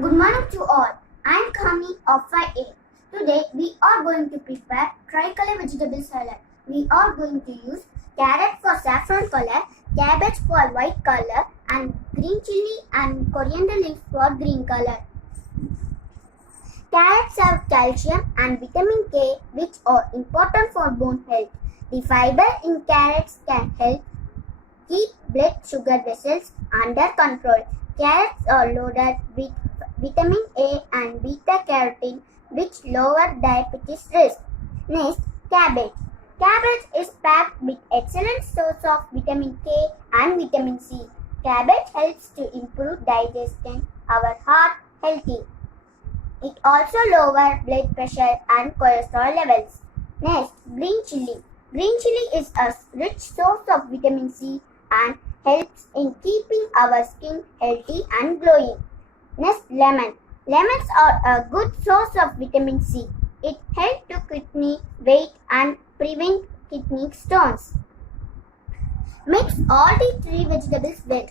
Good morning to all. I am Kami of 5A. Today we are going to prepare tricolor vegetable salad. We are going to use carrot for saffron color, cabbage for white color, and green chili and coriander leaf for green color. Carrots have calcium and vitamin K, which are important for bone health. The fiber in carrots can help keep blood sugar vessels under control. Carrots are loaded with vitamin A and beta carotene, which lower diabetes risk. Next, cabbage. Cabbage is packed with excellent source of vitamin K and vitamin C. Cabbage helps to improve digestion, our heart healthy. It also lowers blood pressure and cholesterol levels. Next, green chili. Green chili is a rich source of vitamin C and helps in keeping our skin healthy and glowing. Next, lemon. Lemons are a good source of vitamin C. It helps to kidney weight and prevent kidney stones. Mix all the three vegetables well.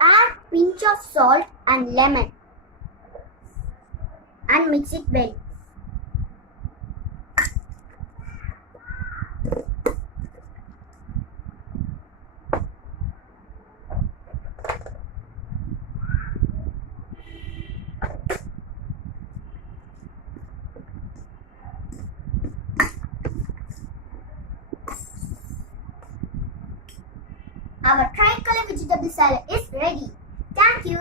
Add pinch of salt and lemon and mix it well. Our tricolor vegetable salad is ready. Thank you.